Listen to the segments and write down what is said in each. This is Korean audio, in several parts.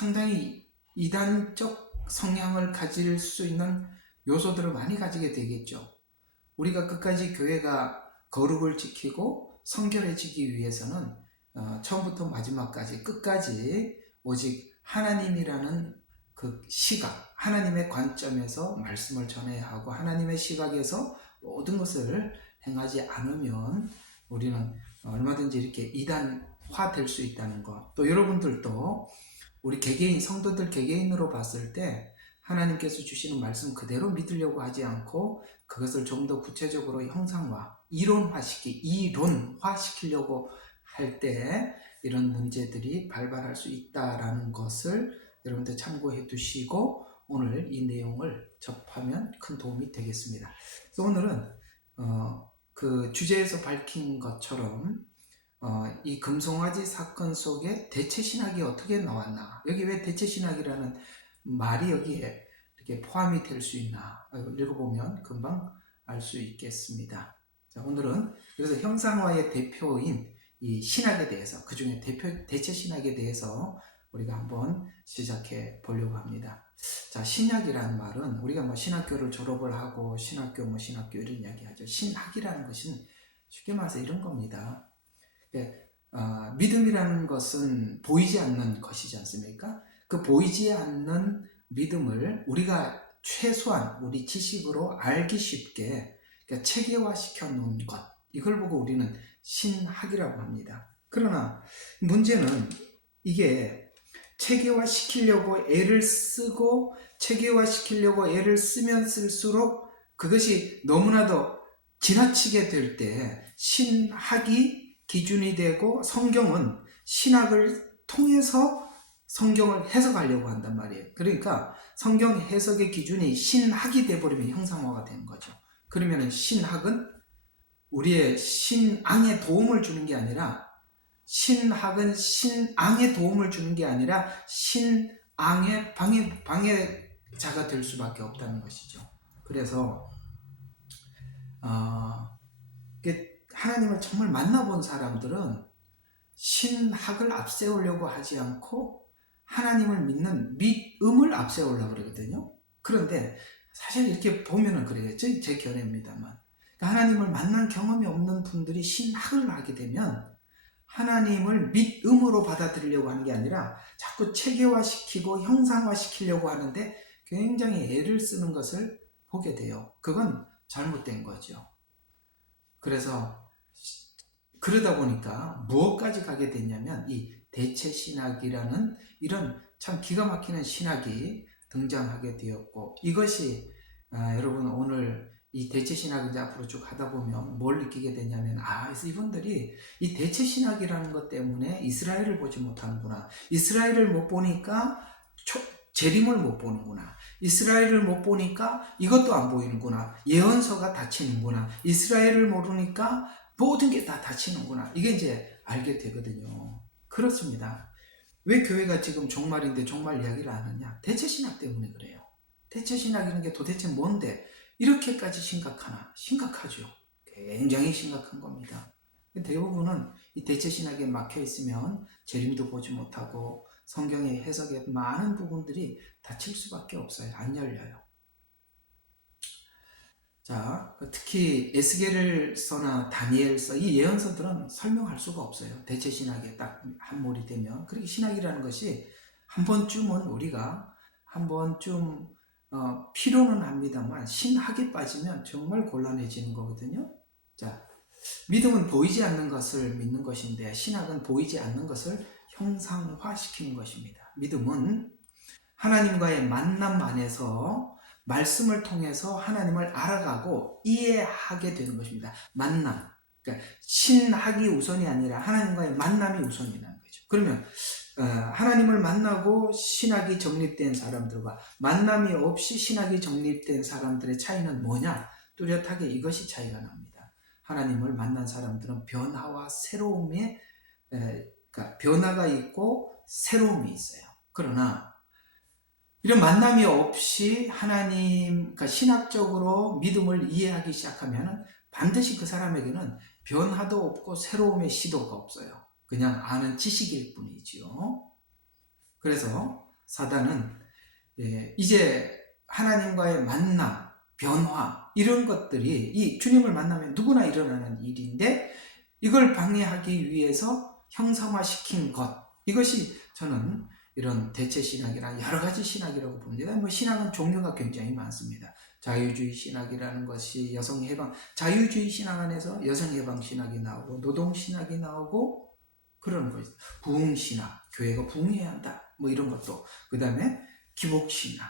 상당히 이단적 성향을 가질 수 있는 요소들을 많이 가지게 되겠죠. 우리가 끝까지 교회가 거룩을 지키고 성결해지기 위해서는 처음부터 마지막까지 끝까지 오직 하나님이라는 그 시각, 하나님의 관점에서 말씀을 전해야 하고 하나님의 시각에서 모든 것을 행하지 않으면 우리는 얼마든지 이렇게 이단화 될 수 있다는 것. 또 여러분들도 우리 개개인, 성도들 개개인으로 봤을 때 하나님께서 주시는 말씀 그대로 믿으려고 하지 않고 그것을 좀 더 구체적으로 형상화, 이론화시키려고 할 때 이런 문제들이 발발할 수 있다라는 것을 여러분들 참고해 두시고 오늘 이 내용을 접하면 큰 도움이 되겠습니다. 그래서 오늘은 그 주제에서 밝힌 것처럼 이 금송아지 사건 속에 대체신학이 어떻게 나왔나, 여기 왜 대체신학이라는 말이 여기에 이렇게 포함이 될 수 있나 읽어보면 금방 알 수 있겠습니다. 자, 오늘은 그래서 형상화의 대표인 이 신학에 대해서, 그 중에 대체신학에 대해서 우리가 한번 시작해 보려고 합니다. 자, 신학이라는 말은 우리가 뭐 신학교를 졸업을 하고 신학교 이런 이야기 하죠. 신학이라는 것은 쉽게 말해서 이런 겁니다. 믿음이라는 것은 보이지 않는 것이지 않습니까? 그 보이지 않는 믿음을 우리가 최소한 우리 지식으로 알기 쉽게 체계화시켜 놓은 것, 이걸 보고 우리는 신학이라고 합니다. 그러나 문제는 이게 체계화시키려고 애를 쓰고 체계화시키려고 애를 쓰면 쓸수록 그것이 너무나도 지나치게 될 때 신학이 기준이 되고 성경은 신학을 통해서 성경을 해석하려고 한단 말이에요. 그러니까 성경 해석의 기준이 신학이 되어버리면 형상화가 되는 거죠. 그러면 신학은 우리의 신앙에 도움을 주는 게 아니라, 신학은 신앙에 도움을 주는 게 아니라 신앙의 방해자가 될 수밖에 없다는 것이죠. 그래서 하나님을 정말 만나본 사람들은 신학을 앞세우려고 하지 않고 하나님을 믿는 믿음을 앞세우려고 그러거든요. 그런데 사실 이렇게 보면은 그래요. 제 견해입니다만, 하나님을 만난 경험이 없는 분들이 신학을 하게 되면 하나님을 믿음으로 받아들이려고 하는 게 아니라 자꾸 체계화시키고 형상화시키려고 하는데 굉장히 애를 쓰는 것을 보게 돼요. 그건 잘못된 거죠. 그래서 그러다 보니까 무엇까지 가게 됐냐면 이 대체신학이라는 이런 참 기가 막히는 신학이 등장하게 되었고, 이것이 여러분 오늘 이 대체신학 이제 앞으로 쭉 하다 보면 뭘 느끼게 되냐면, 그래서 이분들이 이 대체신학이라는 것 때문에 이스라엘을 보지 못하는구나, 이스라엘을 못 보니까 재림을 못 보는구나, 이스라엘을 못 보니까 이것도 안 보이는구나, 예언서가 닫히는구나, 이스라엘을 모르니까 모든 게 다 닫히는구나, 이게 이제 알게 되거든요. 그렇습니다. 왜 교회가 지금 종말인데 종말 이야기를 안 하냐? 대체신학 때문에 그래요. 대체신학이라는 게 도대체 뭔데 이렇게까지 심각하나? 심각하죠. 굉장히 심각한 겁니다. 대부분은 이 대체신학에 막혀 있으면 재림도 보지 못하고 성경의 해석의 많은 부분들이 닫힐 수밖에 없어요. 안 열려요. 자, 특히 에스겔서나 다니엘서, 이 예언서들은 설명할 수가 없어요. 대체신학에 딱 한몰이 되면. 그렇게 신학이라는 것이 한 번쯤은 우리가 한 번쯤 필요는 합니다만 신학에 빠지면 정말 곤란해지는 거거든요. 자, 믿음은 보이지 않는 것을 믿는 것인데 신학은 보이지 않는 것을 형상화시키는 것입니다. 믿음은 하나님과의 만남 안에서 말씀을 통해서 하나님을 알아가고 이해하게 되는 것입니다. 만남. 그러니까 신학이 우선이 아니라 하나님과의 만남이 우선이라는 거죠. 그러면 하나님을 만나고 신학이 정립된 사람들과 만남이 없이 신학이 정립된 사람들의 차이는 뭐냐? 뚜렷하게 이것이 차이가 납니다. 하나님을 만난 사람들은 변화와 새로움에 그러니까 변화가 있고 새로움이 있어요. 그러나 이런 만남이 없이 하나님, 그러니까 신학적으로 믿음을 이해하기 시작하면 반드시 그 사람에게는 변화도 없고 새로움의 시도가 없어요. 그냥 아는 지식일 뿐이지요. 그래서 사단은 이제 하나님과의 만남, 변화 이런 것들이 이 주님을 만나면 누구나 일어나는 일인데 이걸 방해하기 위해서 형상화시킨 것, 이것이 저는 이런 대체 신학이나 여러 가지 신학이라고 봅니다. 신학은 종류가 굉장히 많습니다. 자유주의 신학이라는 것이 여성 해방, 자유주의 신학 안에서 여성 해방 신학이 나오고 노동 신학이 나오고 그런 거죠. 부흥 신학, 교회가 부흥해야 한다. 이런 것도, 그 다음에 기복 신학,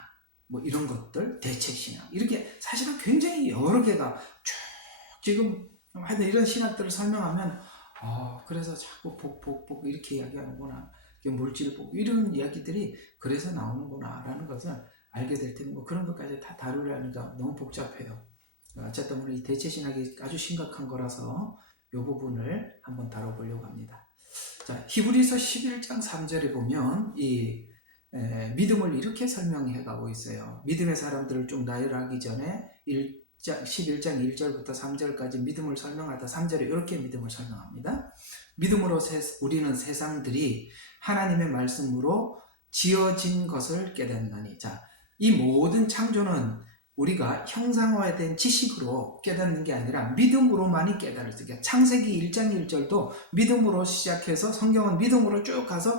이런 것들, 대체 신학, 이렇게 사실은 굉장히 여러 개가 쭉 지금 하여튼 이런 신학들을 설명하면 그래서 자꾸 복 이렇게 이야기하는구나, 물질 복 이런 이야기들이 그래서 나오는구나 라는 것을 알게 될 텐데 그런 것까지 다 다루려니까 너무 복잡해요. 어쨌든 우리 이 대체 신학이 아주 심각한 거라서 이 부분을 한번 다뤄보려고 합니다. 자, 히브리서 11장 3절에 보면 이 믿음을 이렇게 설명해 가고 있어요. 믿음의 사람들을 좀 나열하기 전에 11장 1절부터 3절까지 믿음을 설명하다 3절에 이렇게 믿음을 설명합니다. 믿음으로 우리는 세상들이 하나님의 말씀으로 지어진 것을 깨닫나니. 자, 이 모든 창조는 우리가 형상화된 지식으로 깨닫는 게 아니라 믿음으로만이 깨달을 수 있게. 창세기 1장 1절도 믿음으로 시작해서 성경은 믿음으로 쭉 가서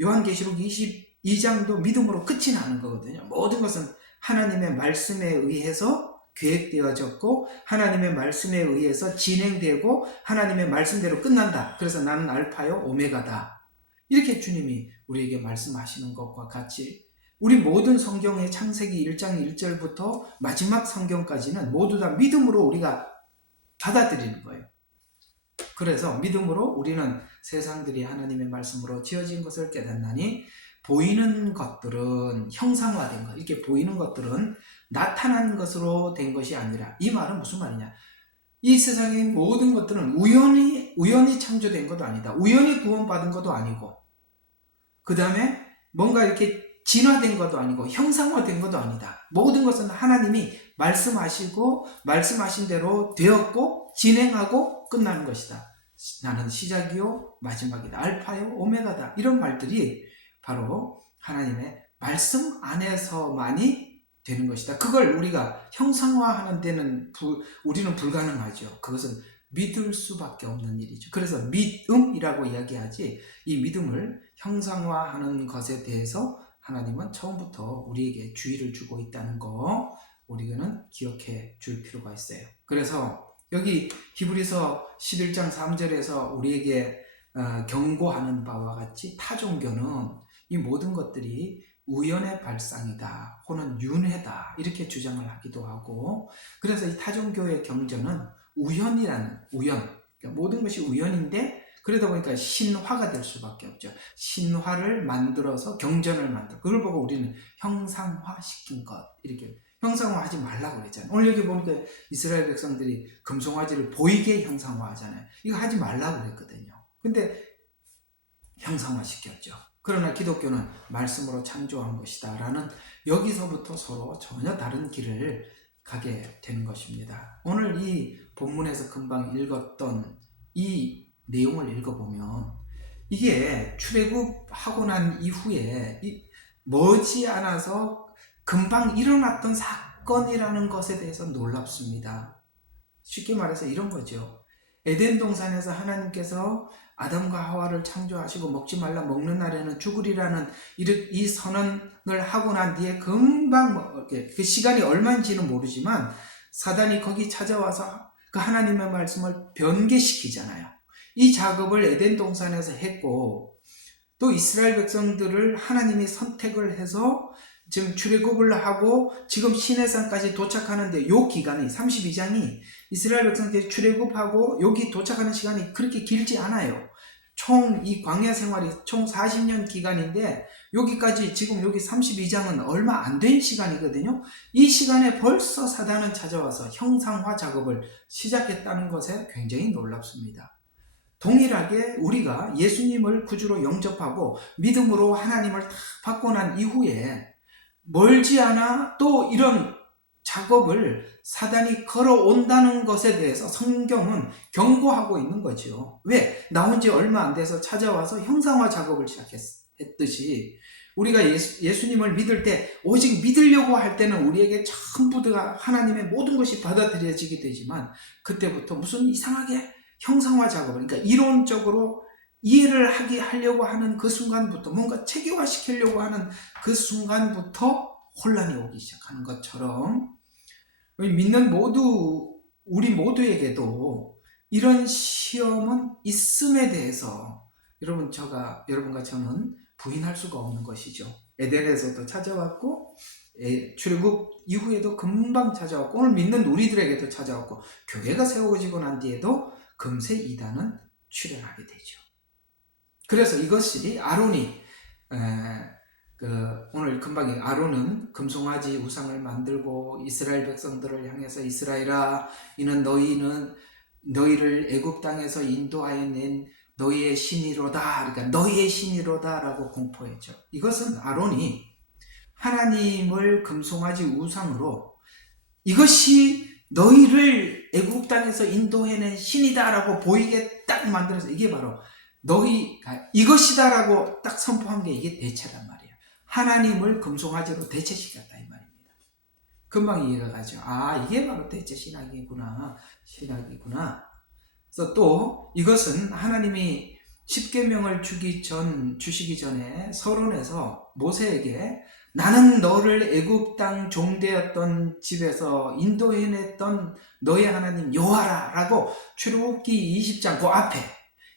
요한계시록 22장도 믿음으로 끝이 나는 거거든요. 모든 것은 하나님의 말씀에 의해서 계획되어졌고 하나님의 말씀에 의해서 진행되고 하나님의 말씀대로 끝난다. 그래서 나는 알파요 오메가다. 이렇게 주님이 우리에게 말씀하시는 것과 같이 우리 모든 성경의 창세기 1장 1절부터 마지막 성경까지는 모두 다 믿음으로 우리가 받아들이는 거예요. 그래서 믿음으로 우리는 세상들이 하나님의 말씀으로 지어진 것을 깨닫나니 보이는 것들은 형상화된 것, 이렇게 보이는 것들은 나타난 것으로 된 것이 아니라, 이 말은 무슨 말이냐? 이 세상의 모든 것들은 우연히 창조된 것도 아니다. 우연히 구원받은 것도 아니고, 그 다음에 뭔가 이렇게 진화된 것도 아니고 형상화된 것도 아니다. 모든 것은 하나님이 말씀하시고 말씀하신 대로 되었고 진행하고 끝나는 것이다. 나는 시작이요 마지막이다. 알파요 오메가다. 이런 말들이 바로 하나님의 말씀 안에서만이 되는 것이다. 그걸 우리가 형상화하는 데는 우리는 불가능하죠. 그것은 믿을 수밖에 없는 일이죠. 그래서 믿음이라고 이야기하지, 이 믿음을 형상화하는 것에 대해서 하나님은 처음부터 우리에게 주의를 주고 있다는 거 우리는 기억해 줄 필요가 있어요. 그래서 여기 히브리서 11장 3절에서 우리에게 경고하는 바와 같이 타종교는 이 모든 것들이 우연의 발상이다 혹은 윤회다 이렇게 주장을 하기도 하고, 그래서 이 타종교의 경전은 우연, 그러니까 모든 것이 우연인데 그러다 보니까 신화가 될 수밖에 없죠. 신화를 만들어서 경전을 만들어, 그걸 보고 우리는 형상화시킨 것, 이렇게 형상화하지 말라고 그랬잖아요. 오늘 여기 보니까 이스라엘 백성들이 금송아지를 보이게 형상화하잖아요. 이거 하지 말라고 그랬거든요. 근데 형상화시켰죠. 그러나 기독교는 말씀으로 창조한 것이다 라는, 여기서부터 서로 전혀 다른 길을 가게 되는 것입니다. 오늘 이 본문에서 금방 읽었던 이 내용을 읽어보면 이게 출애굽하고 난 이후에 머지않아서 금방 일어났던 사건이라는 것에 대해서 놀랍습니다. 쉽게 말해서 이런 거죠. 에덴 동산에서 하나님께서 아담과 하와를 창조하시고 먹지 말라, 먹는 날에는 죽으리라는 이 선언을 하고 난 뒤에 금방, 그 시간이 얼마인지는 모르지만 사단이 거기 찾아와서 그 하나님의 말씀을 변개시키잖아요. 이 작업을 에덴 동산에서 했고, 또 이스라엘 백성들을 하나님이 선택을 해서 지금 출애굽을 하고 지금 시내산까지 도착하는데, 요 기간이 32장이 이스라엘 백성들이 출애굽하고 여기 도착하는 시간이 그렇게 길지 않아요. 총 이 광야 생활이 총 40년 기간인데 여기까지 지금 여기 32장은 얼마 안 된 시간이거든요. 이 시간에 벌써 사단은 찾아와서 형상화 작업을 시작했다는 것에 굉장히 놀랍습니다. 동일하게 우리가 예수님을 구주로 영접하고 믿음으로 하나님을 다 받고 난 이후에 멀지 않아 또 이런 작업을 사단이 걸어온다는 것에 대해서 성경은 경고하고 있는 거죠. 왜? 나온 지 얼마 안 돼서 찾아와서 형상화 작업을 시작했듯이 우리가 예수님을 믿을 때 오직 믿으려고 할 때는 우리에게 전부 다 하나님의 모든 것이 받아들여지게 되지만 그때부터 무슨 이상하게 형상화 작업을, 그러니까 이론적으로 이해를 하려고 하는 그 순간부터, 뭔가 체계화시키려고 하는 그 순간부터 혼란이 오기 시작하는 것처럼 믿는 우리 모두에게도 이런 시험은 있음에 대해서 여러분과 저는 부인할 수가 없는 것이죠. 에덴에서도 찾아왔고 출애굽 이후에도 금방 찾아왔고 오늘 믿는 우리들에게도 찾아왔고 교회가 세워지고 난 뒤에도 금세 이단은 출현하게 되죠. 그래서 이것이 아론이 오늘 금방 아론은 금송아지 우상을 만들고 이스라엘 백성들을 향해서 이스라엘아 이는 너희를 애굽 땅에서 인도하여 낸 너희의 신이로다. 그러니까 너희의 신이로다 라고 공포했죠. 이것은 아론이 하나님을 금송아지 우상으로 이것이 너희를 애굽 땅에서 인도해낸 신이다 라고 보이게 딱 만들어서 이게 바로 너희가 이것이다 라고 딱 선포한 게 이게 대체란 말이에요. 하나님을 금송아지로 대체시켰다 이 말입니다. 금방 이해가 가죠. 이게 바로 대체 신학이구나. 그래서 또 이것은 하나님이 십계명을 주시기 전에 서론에서 모세에게 나는 너를 애굽 땅 종되었던 집에서 인도해냈던 너의 하나님 여호와라 라고 출애굽기 20장 그 앞에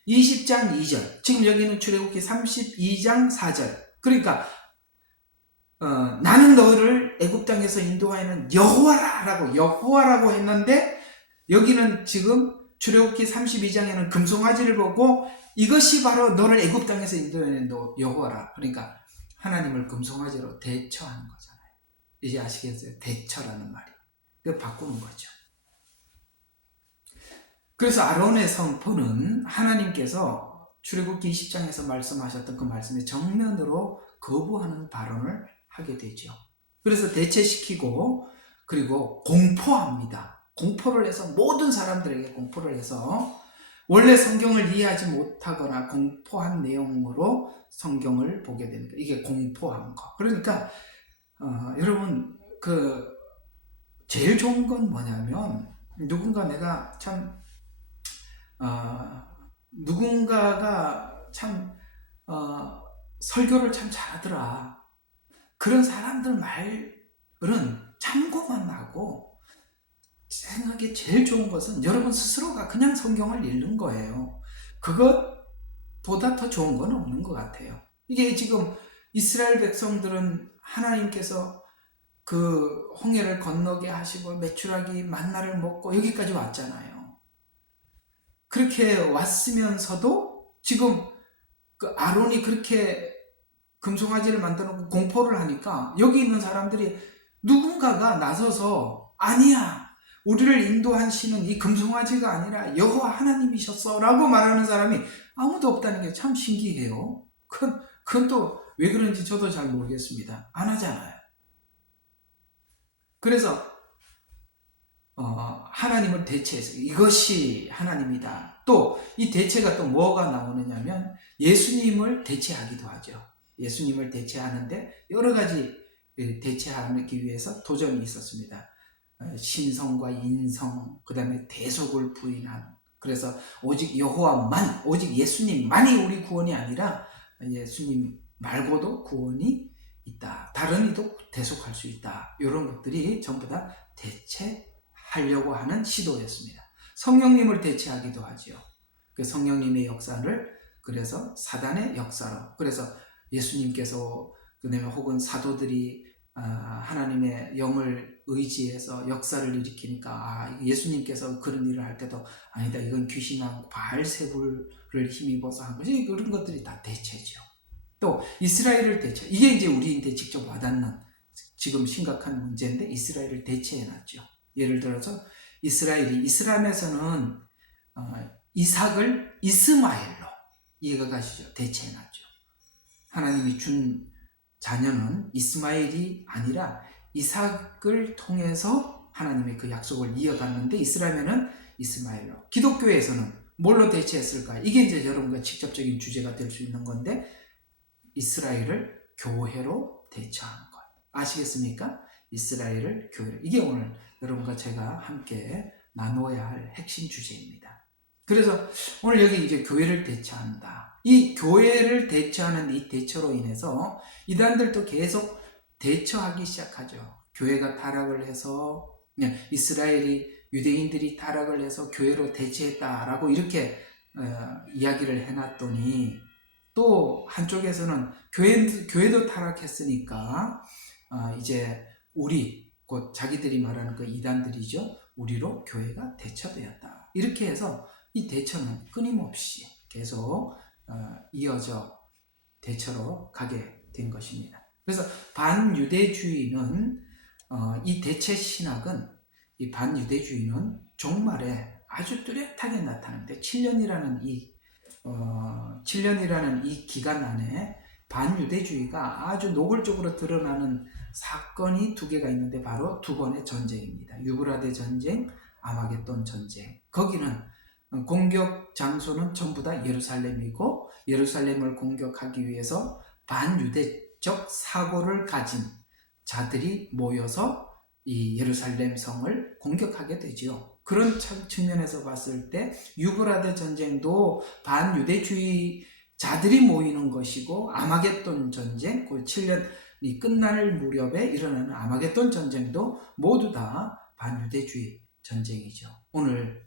20장 2절 지금 여기는 출애굽기 32장 4절 그러니까 나는 너를 애굽 땅에서 인도하여는 여호와라고 했는데 여기는 지금 출애굽기 32장에는 금송아지를 보고 이것이 바로 너를 애굽 땅에서 인도해낸 여호와라. 그러니까 하나님을 금송아지로 대처하는 거잖아요. 이제 아시겠어요? 대처라는 말이. 이거 바꾸는 거죠. 그래서 아론의 선포는 하나님께서 출애굽기 20장에서 말씀하셨던 그 말씀에 정면으로 거부하는 발언을 하게 되죠. 그래서 대체시키고 그리고 공포합니다. 공포를 해서 모든 사람들에게 공포를 해서 원래 성경을 이해하지 못하거나 공포한 내용으로 성경을 보게 되는 거. 이게 공포한 거. 그러니까 여러분 제일 좋은 건 뭐냐면 누군가가 참 설교를 참 잘하더라. 그런 사람들 말은 참고만 하고 생각이 제일 좋은 것은 여러분 스스로가 그냥 성경을 읽는 거예요. 그것보다 더 좋은 건 없는 것 같아요. 이게 지금 이스라엘 백성들은 하나님께서 그 홍해를 건너게 하시고 메추라기 만나를 먹고 여기까지 왔잖아요. 그렇게 왔으면서도 지금 그 아론이 그렇게 금송아지를 만들어 놓고 공포를 하니까 여기 있는 사람들이 누군가가 나서서 아니야 우리를 인도한 신은 이 금송아지가 아니라 여호와 하나님이셨어 라고 말하는 사람이 아무도 없다는 게 참 신기해요. 그건 또 왜 그런지 저도 잘 모르겠습니다. 안 하잖아요. 그래서 하나님을 대체해서 이것이 하나님이다. 또 이 대체가 또 뭐가 나오느냐면 예수님을 대체하기도 하죠. 예수님을 대체하는데 여러 가지 대체하기 위해서 도전이 있었습니다. 신성과 인성, 그 다음에 대속을 부인한. 그래서 오직 여호와만, 오직 예수님만이 우리 구원이 아니라 예수님 말고도 구원이 있다. 다른 이도 대속할 수 있다. 이런 것들이 전부 다 대체하려고 하는 시도였습니다. 성령님을 대체하기도 하죠. 그 성령님의 역사를 그래서 사단의 역사로, 그래서 예수님께서 그다음에 혹은 사도들이 하나님의 영을 의지해서 역사를 일으키니까 예수님께서 그런 일을 할 때도 아니다 이건 귀신하고 바알세불을 힘입어서 한 거지. 그런 것들이 다 대체죠. 또 이스라엘을 대체, 이게 이제 우리한테 직접 와닿는 지금 심각한 문제인데 이스라엘을 대체해놨죠. 예를 들어서 이슬람에서는 이삭을 이스마엘로, 이해가 가시죠? 대체해놨죠. 하나님이 준 자녀는 이스마엘이 아니라 이삭을 통해서 하나님의 그 약속을 이어갔는데 이슬람에는 이스마엘로. 기독교에서는 뭘로 대체했을까? 이게 이제 여러분과 직접적인 주제가 될 수 있는 건데 이스라엘을 교회로 대처하는 것. 아시겠습니까? 이스라엘을 교회로. 이게 오늘 여러분과 제가 함께 나누어야 할 핵심 주제입니다. 그래서 오늘 여기 이제 교회를 대처한다. 이 교회를 대처하는 이 대처로 인해서 이단들도 계속 대처하기 시작하죠. 교회가 타락을 해서 이스라엘이 유대인들이 타락을 해서 교회로 대처했다라고 이렇게 이야기를 해놨더니 또 한쪽에서는 교회도 타락했으니까 이제 우리 곧 자기들이 말하는 그 이단들이죠. 우리로 교회가 대처되었다. 이렇게 해서 이 대처는 끊임없이 계속 이어져 대처로 가게 된 것입니다. 그래서 반유대주의는 이 대체 신학은 이 반유대주의는 종말에 아주 뚜렷하게 나타나는데 7년이라는 이 기간 안에 반유대주의가 아주 노골적으로 드러나는 사건이 두 개가 있는데 바로 두 번의 전쟁입니다. 유브라데 전쟁, 아마겟돈 전쟁. 거기는 공격 장소는 전부 다 예루살렘이고 예루살렘을 공격하기 위해서 반유대적 사고를 가진 자들이 모여서 이 예루살렘 성을 공격하게 되지요. 그런 측면에서 봤을 때 유브라데 전쟁도 반유대주의자들이 모이는 것이고 아마겟돈 전쟁, 그 7년이 끝날 무렵에 일어나는 아마겟돈 전쟁도 모두 다 반유대주의 전쟁이죠. 오늘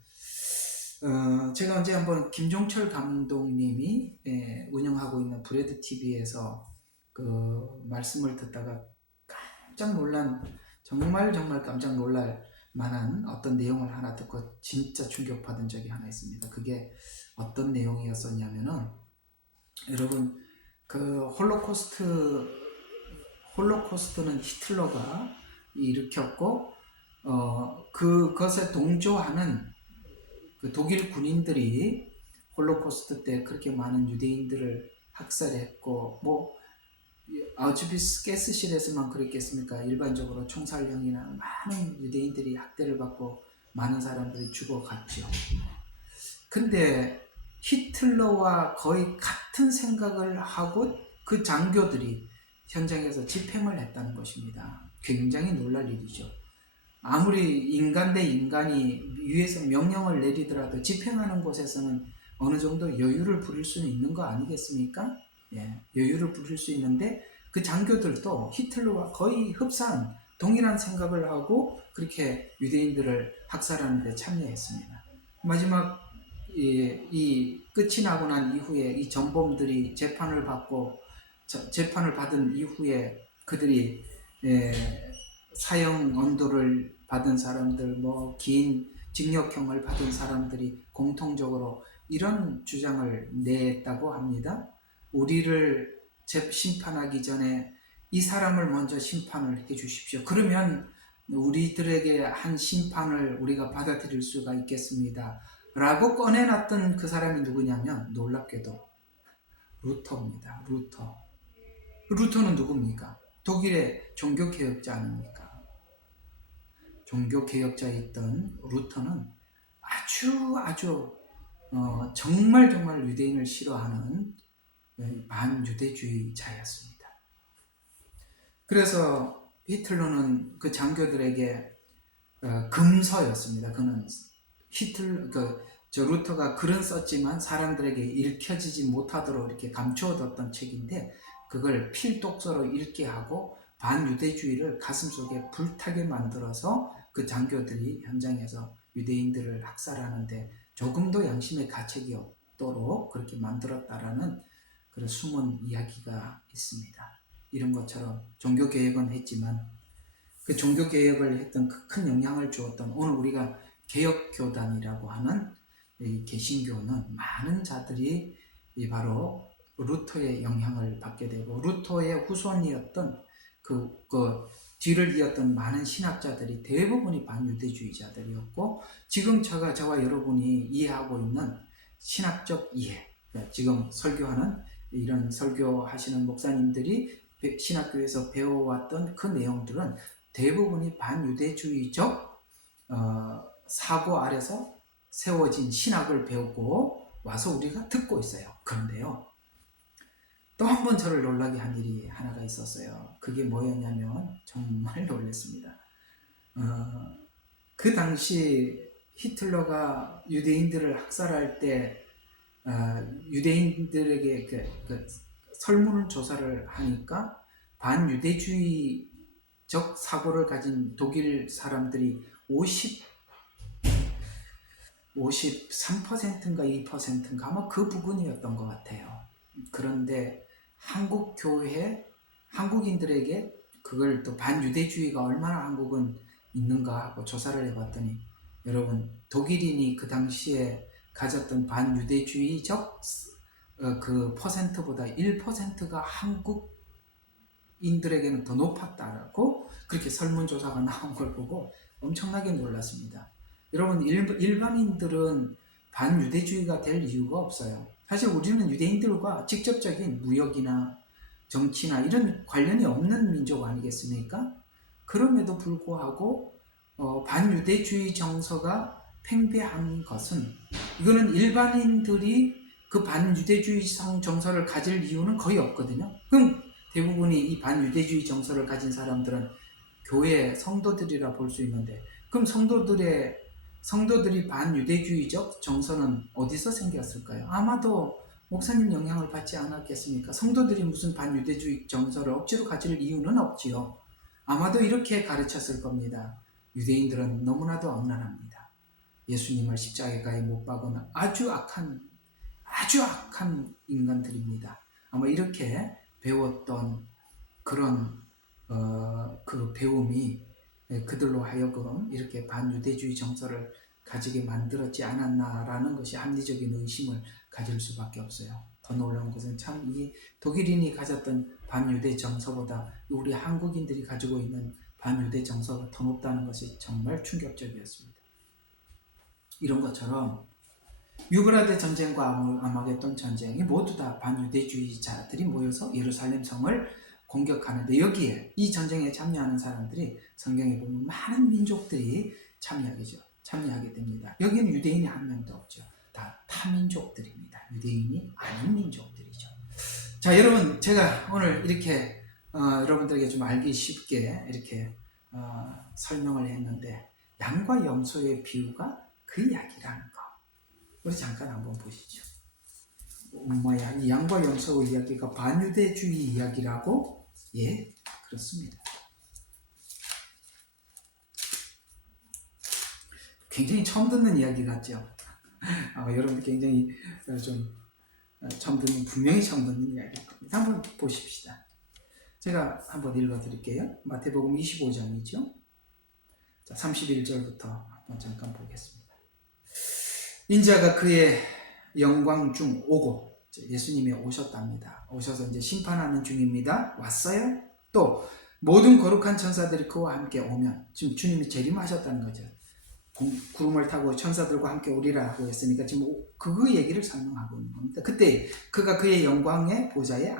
제가 언제 한번 김종철 감독님이 운영하고 있는 브레드 TV에서 그 말씀을 듣다가 깜짝 놀란, 정말 깜짝 놀랄 만한 어떤 내용을 하나 듣고 진짜 충격받은 적이 하나 있습니다. 그게 어떤 내용이었었냐면은, 여러분 그 홀로코스트는 히틀러가 일으켰고 그것에 동조하는 그 독일 군인들이 홀로코스트 때 그렇게 많은 유대인들을 학살했고 뭐 아우슈비츠 가스실에서만 그랬겠습니까? 일반적으로 총살형이나 많은 유대인들이 학대를 받고 많은 사람들이 죽어갔죠. 근데 히틀러와 거의 같은 생각을 하고 그 장교들이 현장에서 집행을 했다는 것입니다. 굉장히 놀랄 일이죠. 아무리 인간 대 인간이 위에서 명령을 내리더라도 집행하는 곳에서는 어느 정도 여유를 부릴 수는 있는 거 아니겠습니까? 예, 여유를 부릴 수 있는데 그 장교들도 히틀러와 거의 흡사한 동일한 생각을 하고 그렇게 유대인들을 학살하는 데 참여했습니다. 마지막 이 끝이 나고 난 이후에 이 전범들이 재판을 받은 이후에 그들이 사형 언도를 받은 사람들, 뭐 긴 징역형을 받은 사람들이 공통적으로 이런 주장을 냈다고 합니다. 우리를 심판하기 전에 이 사람을 먼저 심판을 해 주십시오. 그러면 우리들에게 한 심판을 우리가 받아들일 수가 있겠습니다. 라고 꺼내놨던 그 사람이 누구냐면 놀랍게도 루터입니다. 루터는 누굽니까? 독일의 종교개혁자 아닙니까? 종교개혁자였던 루터는 아주 정말 유대인을 싫어하는 반유대주의자였습니다. 그래서 히틀러는 그 장교들에게 금서였습니다. 그는 루터가 글은 썼지만 사람들에게 읽혀지지 못하도록 이렇게 감추어뒀던 책인데 그걸 필독서로 읽게 하고 반유대주의를 가슴속에 불타게 만들어서 그 장교들이 현장에서 유대인들을 학살하는데 조금도 양심의 가책이 없도록 그렇게 만들었다라는 그런 숨은 이야기가 있습니다. 이런 것처럼 종교개혁은 했지만 그 종교개혁을 했던 큰 영향을 주었던 오늘 우리가 개혁교단이라고 하는 이 개신교는 많은 자들이 바로 루터의 영향을 받게 되고 루터의 후손이었던 그 뒤를 이었던 많은 신학자들이 대부분이 반유대주의자들이었고 지금 저와 여러분이 이해하고 있는 신학적 이해, 지금 설교하는 이런 설교하시는 목사님들이 신학교에서 배워왔던 그 내용들은 대부분이 반유대주의적 사고 아래서 세워진 신학을 배우고 와서 우리가 듣고 있어요. 그런데요, 또 한 번 저를 놀라게 한 일이 하나가 있었어요. 그게 뭐였냐면 정말 놀랐습니다. 그 당시 히틀러가 유대인들을 학살할 때 유대인들에게 그 설문 조사를 하니까 반유대주의적 사고를 가진 독일 사람들이 53%인가 2%인가 아마 그 부분이었던 것 같아요. 그런데 한국 교회, 한국인들에게 그걸 또 반유대주의가 얼마나 한국은 있는가 하고 조사를 해봤더니 여러분 독일인이 그 당시에 가졌던 반유대주의적 그 퍼센트보다 1%가 한국인들에게는 더 높았다라고 그렇게 설문조사가 나온 걸 보고 엄청나게 놀랐습니다. 여러분 일반인들은 반유대주의가 될 이유가 없어요. 사실 우리는 유대인들과 직접적인 무역이나 정치나 이런 관련이 없는 민족 아니겠습니까? 그럼에도 불구하고 반유대주의 정서가 팽배한 것은 이거는 일반인들이 그 반유대주의 정서를 가질 이유는 거의 없거든요. 그럼 대부분이 이 반유대주의 정서를 가진 사람들은 교회 성도들이라 볼 수 있는데 그럼 성도들이 반유대주의적 정서는 어디서 생겼을까요? 아마도 목사님 영향을 받지 않았겠습니까? 성도들이 무슨 반유대주의 정서를 억지로 가질 이유는 없지요. 아마도 이렇게 가르쳤을 겁니다. 유대인들은 너무나도 악랄합니다. 예수님을 십자가에 못 박은 아주 악한 인간들입니다. 아마 이렇게 배웠던 그런 그 배움이 그들로 하여금 이렇게 반유대주의 정서를 가지게 만들었지 않았나라는 것이 합리적인 의심을 가질 수밖에 없어요. 더 놀라운 것은 참 이 독일인이 가졌던 반유대 정서보다 우리 한국인들이 가지고 있는 반유대 정서가 더 높다는 것이 정말 충격적이었습니다. 이런 것처럼 유브라데 전쟁과 아마겟돈 전쟁이 모두 다 반유대주의자들이 모여서 예루살렘 성을 공격하는데 여기에 이 전쟁에 참여하는 사람들이 성경에 보면 많은 민족들이 참여하게 됩니다. 여기는 유대인이 한 명도 없죠. 다 타민족들입니다. 유대인이 아닌 민족들이죠. 자, 여러분 제가 오늘 이렇게 여러분들에게 좀 알기 쉽게 이렇게 설명을 했는데 양과 염소의 비유가 그 이야기라는 거 우리 잠깐 한번 보시죠. 이 양과 염소 이야기가 반유대주의 이야기라고? 예, 그렇습니다. 굉장히 처음 듣는 이야기 같죠? 여러분 굉장히 좀 분명히 처음 듣는 이야기일 겁니다. 한번 보십시다. 제가 한번 읽어드릴게요. 마태복음 25장이죠. 자, 31절부터 한번 잠깐 보겠습니다. 인자가 그의 영광 중 오고 예수님이 오셨답니다. 오셔서 이제 심판하는 중입니다. 왔어요? 또 모든 거룩한 천사들이 그와 함께 오면 지금 주님이 재림하셨다는 거죠. 구름을 타고 천사들과 함께 오리라 하고 했으니까 지금 그 얘기를 설명하고 있는 겁니다. 그때 그가 그의 영광의 보좌에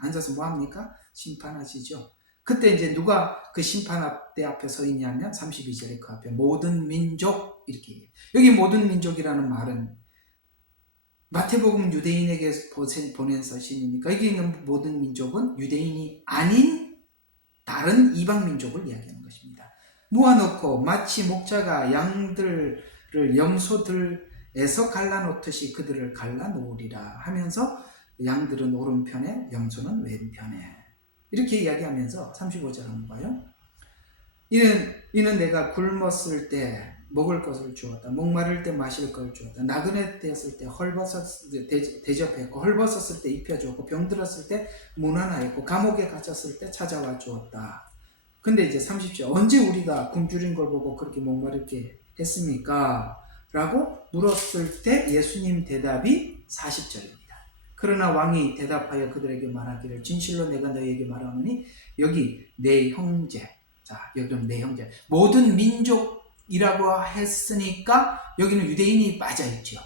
앉아서 뭐 합니까? 심판하시죠. 그때 이제 누가 그 심판대 앞에 서 있냐면 32절에 그 앞에 모든 민족 이렇게 얘기해요. 여기 모든 민족이라는 말은 마태복음 유대인에게 보낸 서신이니까 여기 있는 모든 민족은 유대인이 아닌 다른 이방 민족을 이야기하는 것입니다. 모아놓고 마치 목자가 양들을 염소들에서 갈라놓듯이 그들을 갈라놓으리라 하면서 양들은 오른편에 염소는 왼편에 이렇게 이야기하면서 35절 한번 봐요. 이는 내가 굶었을 때 먹을 것을 주었다. 목마를 때 마실 걸 주었다. 나그네 되었을 때 대접했고 헐벗었을 때 입혀주었고 병들었을 때 문안하였고 감옥에 갇혔을 때 찾아와 주었다. 근데 이제 30절 언제 우리가 굶주린 걸 보고 그렇게 목마르게 했습니까? 라고 물었을 때 예수님 대답이 40절입니다. 그러나 왕이 대답하여 그들에게 말하기를 진실로 내가 너희에게 말하노니 여기 내 형제 자 여기는 내 형제 모든 민족이라고 했으니까 여기는 유대인이 빠져있죠.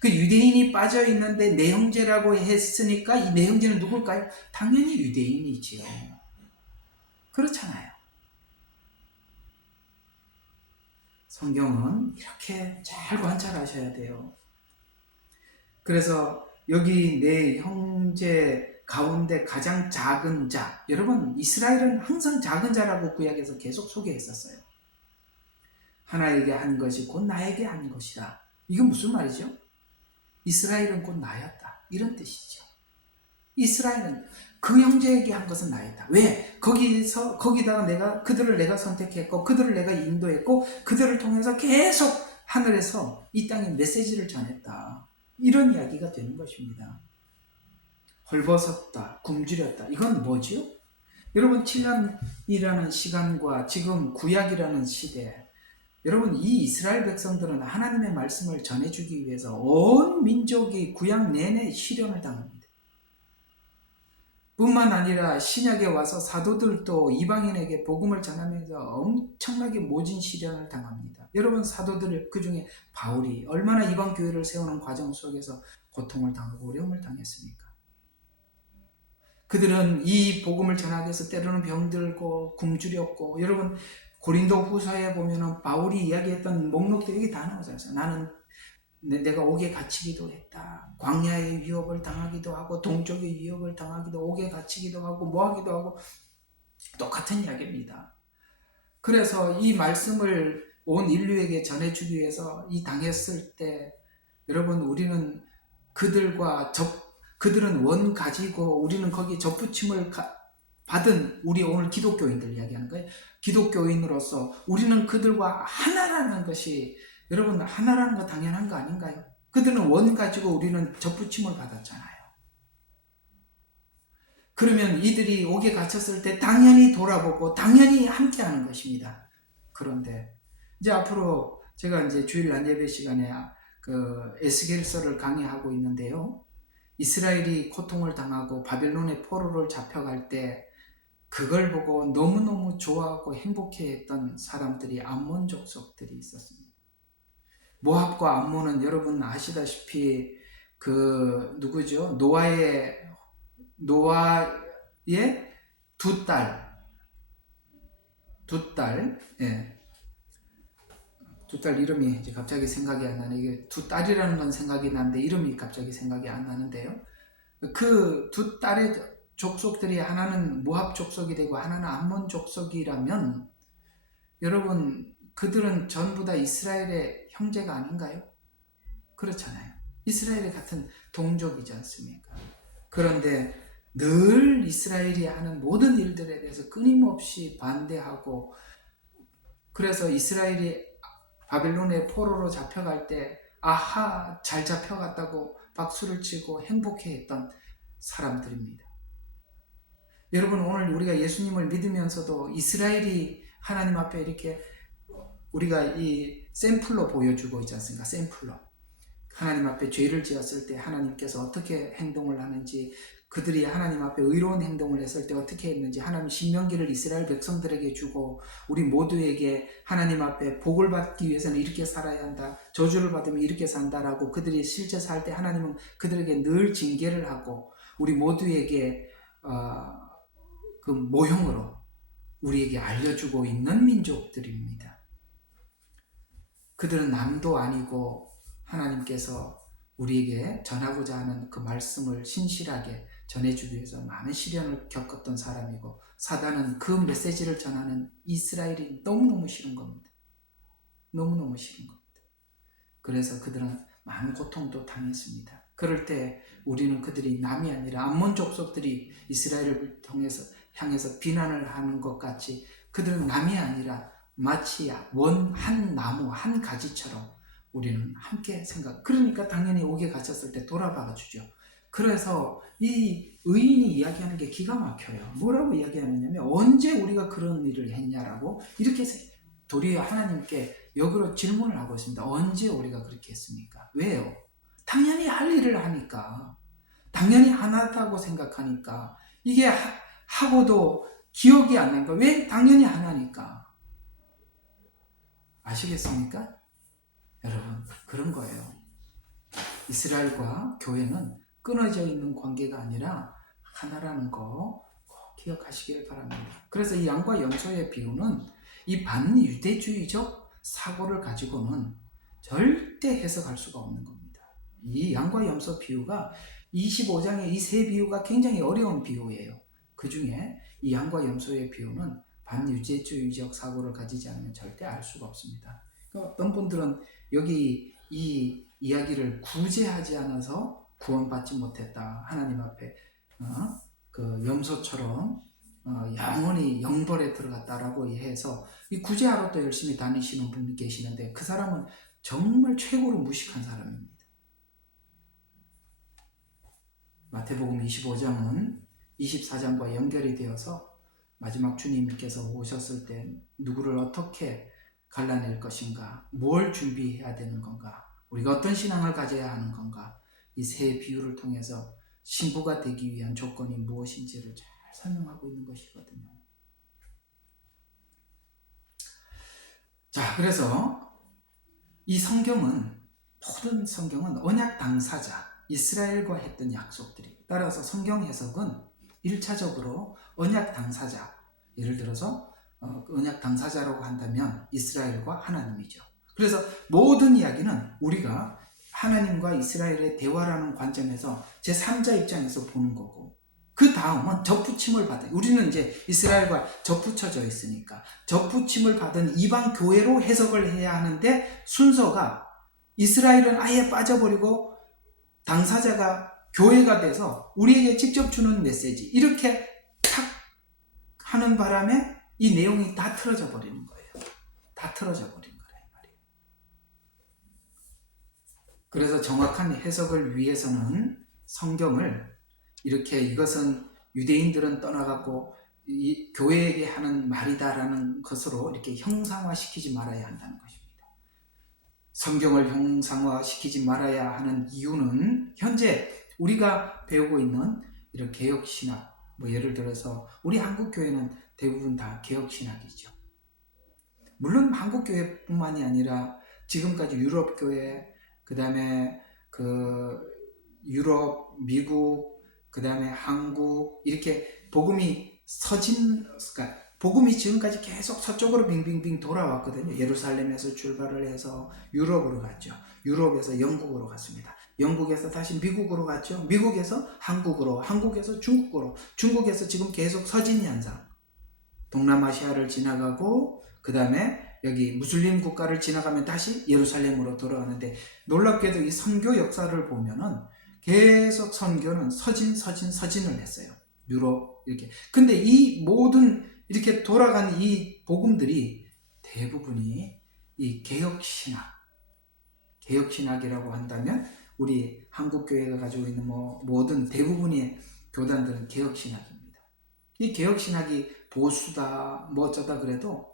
그 유대인이 빠져있는데 내 형제라고 했으니까 이 내 형제는 누굴까요? 당연히 유대인이지요. 그렇잖아요. 성경은 이렇게 잘 관찰하셔야 돼요. 그래서 여기 내 형제 가운데 가장 작은 자. 여러분, 이스라엘은 항상 작은 자라고 구약에서 계속 소개했었어요. 하나에게 한 것이 곧 나에게 한 것이라. 이건 무슨 말이죠? 이스라엘은 곧 나였다, 이런 뜻이죠. 이스라엘은 그 형제에게 한 것은 나였다. 왜? 거기다가 그들을 내가 선택했고, 그들을 내가 인도했고, 그들을 통해서 계속 하늘에서 이 땅에 메시지를 전했다. 이런 이야기가 되는 것입니다. 헐벗었다, 굶주렸다. 이건 뭐지요? 여러분, 7년이라는 시간과 지금 구약이라는 시대, 여러분, 이 이스라엘 백성들은 하나님의 말씀을 전해주기 위해서 온 민족이 구약 내내 시련을 당합니다. 뿐만 아니라 신약에 와서 사도들도 이방인에게 복음을 전하면서 엄청나게 모진 시련을 당합니다. 여러분, 사도들, 그 중에 바울이 얼마나 이방 교회를 세우는 과정 속에서 고통을 당하고 어려움을 당했습니까? 그들은 이 복음을 전하기 위해서 때로는 병들고 굶주렸고, 여러분, 고린도 후서에 보면은 바울이 이야기했던 목록들이 다 나오잖아요. 나는 내가 옥에 갇히기도 했다. 광야의 위협을 당하기도 하고, 동쪽의 위협을 당하기도, 옥에 갇히기도 하고, 뭐하기도 하고, 똑같은 이야기입니다. 그래서 이 말씀을 온 인류에게 전해주기 위해서 이 당했을 때, 여러분, 우리는 그들은 원 가지고 우리는 거기 접붙임을 받은 우리 오늘 기독교인들 이야기하는 거예요. 기독교인으로서 우리는 그들과 하나라는 것이, 여러분, 하나라는 거 당연한 거 아닌가요? 그들은 원 가지고 우리는 접붙임을 받았잖아요. 그러면 이들이 옥에 갇혔을 때 당연히 돌아보고 당연히 함께하는 것입니다. 그런데 이제 앞으로 제가 이제 주일 낮예배 시간에 그 에스겔서를 강의하고 있는데요. 이스라엘이 고통을 당하고 바벨론의 포로를 잡혀갈 때 그걸 보고 너무너무 좋아하고 행복해했던 사람들이 암몬 족속들이 있었습니다. 모압과 암몬은 여러분 아시다시피 그 누구죠? 노아의 두 딸, 예. 두 딸 이름이 이제 갑자기 생각이 안 나네. 이게 두 딸이라는 건 생각이 나는데 이름이 갑자기 생각이 안 나는데요. 그 두 딸의 족속들이 하나는 모압 족속이 되고 하나는 암몬 족속이라면, 여러분, 그들은 전부 다 이스라엘의 형제가 아닌가요? 그렇잖아요. 이스라엘 같은 동족이지 않습니까? 그런데 늘 이스라엘이 하는 모든 일들에 대해서 끊임없이 반대하고, 그래서 이스라엘이 바벨론의 포로로 잡혀갈 때 아하, 잘 잡혀갔다고 박수를 치고 행복해했던 사람들입니다. 여러분, 오늘 우리가 예수님을 믿으면서도 이스라엘이 하나님 앞에 이렇게 우리가 이 샘플로 보여주고 있지 않습니까? 샘플로. 하나님 앞에 죄를 지었을 때 하나님께서 어떻게 행동을 하는지, 그들이 하나님 앞에 의로운 행동을 했을 때 어떻게 했는지, 하나님 신명기를 이스라엘 백성들에게 주고 우리 모두에게 하나님 앞에 복을 받기 위해서는 이렇게 살아야 한다, 저주를 받으면 이렇게 산다라고 그들이 실제 살 때 하나님은 그들에게 늘 징계를 하고 우리 모두에게 그 모형으로 우리에게 알려주고 있는 민족들입니다. 그들은 남도 아니고 하나님께서 우리에게 전하고자 하는 그 말씀을 신실하게 전해주기 위해서 많은 시련을 겪었던 사람이고, 사단은 그 메시지를 전하는 이스라엘이 너무너무 싫은 겁니다. 너무너무 싫은 겁니다. 그래서 그들은 많은 고통도 당했습니다. 그럴 때 우리는 그들이 남이 아니라 암몬 족속들이 이스라엘을 향해서 비난을 하는 것 같이 그들은 남이 아니라 마치 한 나무 한 가지처럼 우리는 함께 그러니까 당연히 옥에 갇혔을 때 돌아봐 주죠. 그래서 이 의인이 이야기하는 게 기가 막혀요. 뭐라고 이야기하느냐면, 언제 우리가 그런 일을 했냐라고 이렇게 도리어 하나님께 역으로 질문을 하고 있습니다. 언제 우리가 그렇게 했습니까? 왜요? 당연히 할 일을 하니까, 당연히 하나다고 생각하니까, 이게 하고도 기억이 안 나니까. 왜? 당연히 하나니까. 아시겠습니까? 여러분, 그런 거예요. 이스라엘과 교회는 끊어져 있는 관계가 아니라 하나라는 거 꼭 기억하시길 바랍니다. 그래서 이 양과 염소의 비유는 이 반유대주의적 사고를 가지고는 절대 해석할 수가 없는 겁니다. 이 양과 염소 비유가 25장의 이 세 비유가 굉장히 어려운 비유예요. 그 중에 이 양과 염소의 비유는 반유죄주의적 사고를 가지지 않으면 절대 알 수가 없습니다. 그러니까 어떤 분들은 여기 이 이야기를 구제하지 않아서 구원받지 못했다. 하나님 앞에 그 염소처럼 영원히 영벌에 들어갔다라고 해서 이 구제하러 또 열심히 다니시는 분이 계시는데 그 사람은 정말 최고로 무식한 사람입니다. 마태복음 25장은 24장과 연결이 되어서 마지막 주님께서 오셨을 때 누구를 어떻게 갈라낼 것인가, 뭘 준비해야 되는 건가, 우리가 어떤 신앙을 가져야 하는 건가, 이 세 비유를 통해서 신부가 되기 위한 조건이 무엇인지를 잘 설명하고 있는 것이거든요. 자, 그래서 이 성경은, 모든 성경은 언약 당사자 이스라엘과 했던 약속들이, 따라서 성경 해석은 1차적으로 언약 당사자, 예를 들어서 언약 당사자라고 한다면 이스라엘과 하나님이죠. 그래서 모든 이야기는 우리가 하나님과 이스라엘의 대화라는 관점에서 제3자 입장에서 보는 거고, 그 다음은 접붙임을 받은, 우리는 이제 이스라엘과 접붙여져 있으니까 접붙임을 받은 이방 교회로 해석을 해야 하는데, 순서가 이스라엘은 아예 빠져버리고 당사자가 교회가 돼서 우리에게 직접 주는 메시지, 이렇게 탁 하는 바람에 이 내용이 다 틀어져 버리는 거예요. 다 틀어져 버린 거란 말이에요. 그래서 정확한 해석을 위해서는 성경을 이렇게, 이것은 유대인들은 떠나가고 이 교회에게 하는 말이다라는 것으로 이렇게 형상화시키지 말아야 한다는 것입니다. 성경을 형상화시키지 말아야 하는 이유는 현재 우리가 배우고 있는 이런 개혁신학, 예를 들어서 우리 한국교회는 대부분 다 개혁신학이죠. 물론 한국교회뿐만이 아니라 지금까지 유럽교회, 그 다음에 유럽, 미국, 그 다음에 한국, 이렇게 복음이 그러니까 복음이 지금까지 계속 서쪽으로 빙빙빙 돌아왔거든요. 예루살렘에서 출발을 해서 유럽으로 갔죠. 유럽에서 영국으로 갔습니다. 영국에서 다시 미국으로 갔죠. 미국에서 한국으로, 한국에서 중국으로, 중국에서 지금 계속 서진현상, 동남아시아를 지나가고 그 다음에 여기 무슬림 국가를 지나가면 다시 예루살렘으로 돌아가는데, 놀랍게도 이 선교 역사를 보면은 계속 선교는 서진을 했어요. 유럽 이렇게. 근데 이 모든 이렇게 돌아간 이 복음들이 대부분이 이 개혁신학이라고 한다면 우리 한국교회가 가지고 있는 모든 대부분의 교단들은 개혁신학입니다. 이 개혁신학이 보수다 어쩌다 그래도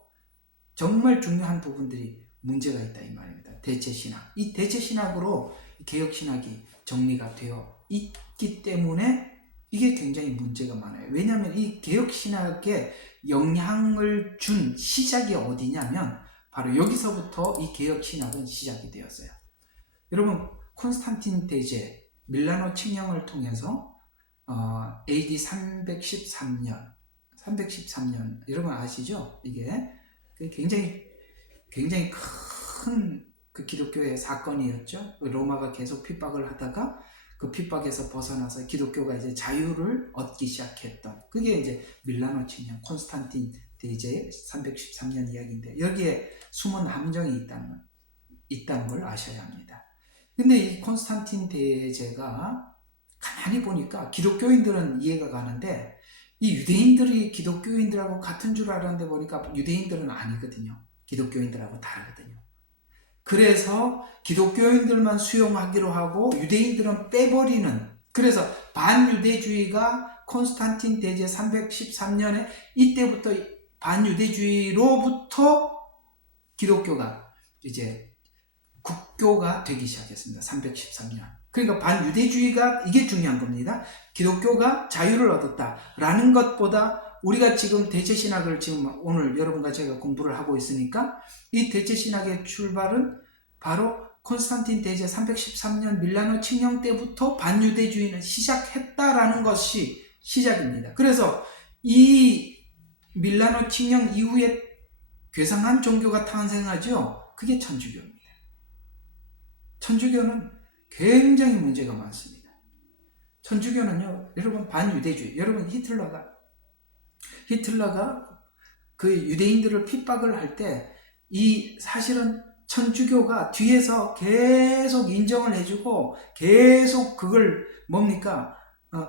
정말 중요한 부분들이 문제가 있다 이 말입니다. 대체신학. 이 대체신학으로 개혁신학이 정리가 되어 있기 때문에 이게 굉장히 문제가 많아요. 왜냐하면 이 개혁신학에 영향을 준 시작이 어디냐면 바로 여기서부터 이 개혁신학은 시작이 되었어요. 여러분, 콘스탄틴 대제 밀라노 칙령을 통해서 AD 313년 여러분 아시죠? 이게 굉장히 큰 그 기독교의 사건이었죠. 로마가 계속 핍박을 하다가 그 핍박에서 벗어나서 기독교가 이제 자유를 얻기 시작했던, 그게 이제 밀라노 칙령, 콘스탄틴 대제의 313년 이야기인데, 여기에 숨은 함정이 있다는 걸 아셔야 합니다. 근데 이 콘스탄틴 대제가 가만히 보니까 기독교인들은 이해가 가는데 이 유대인들이 기독교인들하고 같은 줄 알았는데 보니까 유대인들은 아니거든요. 기독교인들하고 다르거든요. 그래서 기독교인들만 수용하기로 하고 유대인들은 빼버리는, 그래서 반유대주의가 콘스탄틴 대제 313년에 이때부터 반유대주의로부터 기독교가 이제 국교가 되기 시작했습니다. 313년. 그러니까 반유대주의가, 이게 중요한 겁니다. 기독교가 자유를 얻었다라는 것보다 우리가 지금 대체신학을 지금 오늘 여러분과 제가 공부를 하고 있으니까 이 대체신학의 출발은 바로 콘스탄틴 대제 313년 밀라노 칙령 때부터 반유대주의는 시작했다라는 것이 시작입니다. 그래서 이 밀라노 칙령 이후에 괴상한 종교가 탄생하죠. 그게 천주교입니다. 천주교는 굉장히 문제가 많습니다. 천주교는요, 여러분 반유대주의. 여러분 히틀러가 그 유대인들을 핍박을 할 때 이 사실은 천주교가 뒤에서 계속 인정을 해주고 계속 그걸 뭡니까?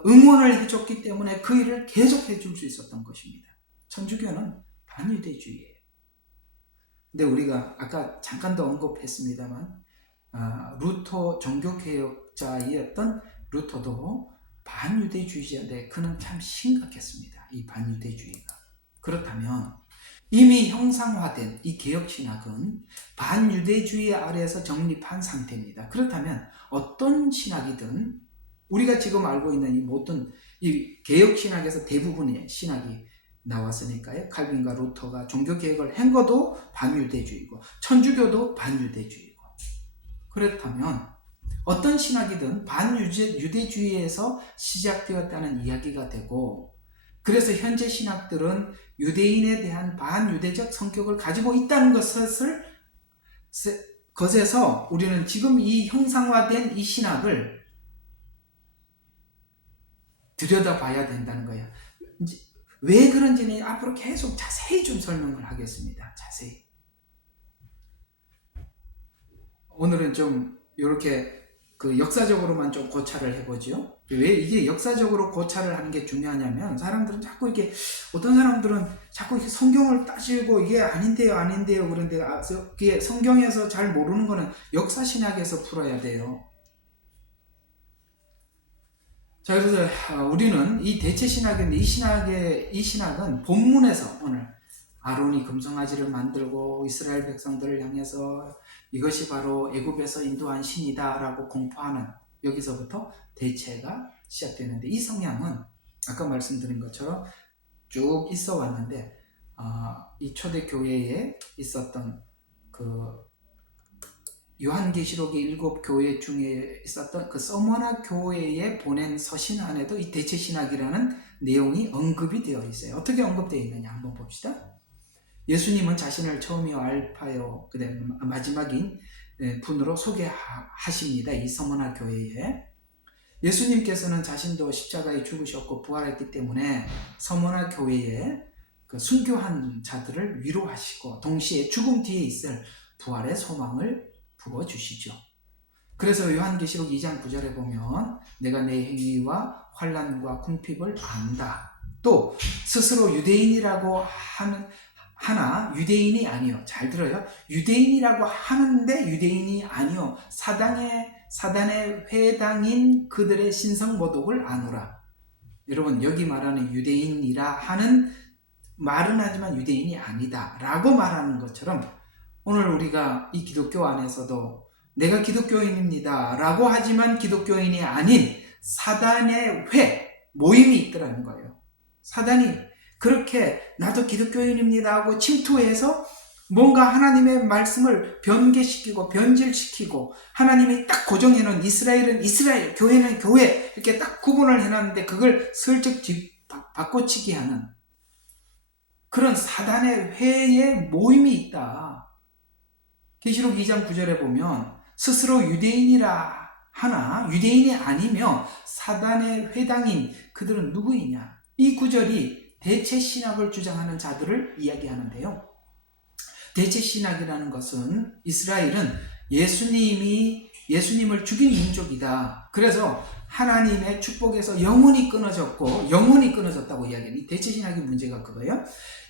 응원을 해줬기 때문에 그 일을 계속 해줄 수 있었던 것입니다. 천주교는 반유대주의예요. 근데 우리가 아까 잠깐도 언급했습니다만 루터 종교개혁자였던 루터도 반유대주의자인데 그는 참 심각했습니다. 이 반유대주의가. 그렇다면 이미 형상화된 이 개혁신학은 반유대주의 아래에서 정립한 상태입니다. 그렇다면 어떤 신학이든 우리가 지금 알고 있는 이 모든 이 개혁신학에서 대부분의 신학이 나왔으니까요. 칼빈과 루터가 종교개혁을 한 것도 반유대주의고 천주교도 반유대주의고. 그렇다면 어떤 신학이든 반유대주의에서 시작되었다는 이야기가 되고, 그래서 현재 신학들은 유대인에 대한 반유대적 성격을 가지고 있다는 것에서 우리는 지금 이 형상화된 이 신학을 들여다봐야 된다는 거야. 왜 그런지는 앞으로 계속 자세히 좀 설명을 하겠습니다. 자세히. 오늘은 좀 이렇게 그 역사적으로만 좀 고찰을 해보죠. 왜 이게 역사적으로 고찰을 하는 게 중요하냐면, 사람들은 자꾸 이렇게, 어떤 사람들은 자꾸 이렇게 성경을 따지고 이게 아닌데요 그런데 그게 성경에서 잘 모르는 거는 역사신학에서 풀어야 돼요. 자, 그래서 우리는 이 대체신학인데 이 신학은 본문에서 오늘 아론이 금송아지를 만들고 이스라엘 백성들을 향해서 이것이 바로 애굽에서 인도한 신이다 라고 공포하는, 여기서부터 대체가 시작되는데, 이 성향은 아까 말씀드린 것처럼 쭉 있어 왔는데 이 초대교회에 있었던 그 요한계시록의 7교회 중에 있었던 그 서머나 교회에 보낸 서신 안에도 이 대체신학이라는 내용이 언급이 되어 있어요. 어떻게 언급되어 있느냐 한번 봅시다. 예수님은 자신을 처음이요 알파요 그다음에 마지막인 분으로 소개하십니다. 이 서머나 교회에. 예수님께서는 자신도 십자가에 죽으셨고 부활했기 때문에 서머나 교회에 그 순교한 자들을 위로하시고 동시에 죽음 뒤에 있을 부활의 소망을 부어주시죠. 그래서 요한계시록 2장 9절에 보면 내가 내 행위와 환난과 궁핍을 안다. 또 스스로 유대인이라고 하나 유대인이 아니요. 잘 들어요. 유대인이라고 하는데 유대인이 아니요. 사단의 회당인 그들의 신성모독을 아노라. 여러분, 여기 말하는 유대인이라 하는 말은 하지만 유대인이 아니다 라고 말하는 것처럼, 오늘 우리가 이 기독교 안에서도 내가 기독교인입니다 라고 하지만 기독교인이 아닌 사단의 모임이 있더라는 거예요. 사단이 그렇게 나도 기독교인입니다 하고 침투해서 뭔가 하나님의 말씀을 변개시키고 변질시키고, 하나님이 딱 고정해놓은 이스라엘은 이스라엘, 교회는 교회 이렇게 딱 구분을 해놨는데 그걸 슬쩍 바꿔치기 하는 그런 사단의 회의 모임이 있다. 계시록 2장 9절에 보면 스스로 유대인이라 하나 유대인이 아니며 사단의 회당인 그들은 누구이냐, 이 구절이 대체신학을 주장하는 자들을 이야기하는데요. 대체신학이라는 것은 이스라엘은 예수님을 죽인 민족이다. 그래서 하나님의 축복에서 영원히 끊어졌다고 이야기해요. 대체신학의 문제가 그거예요.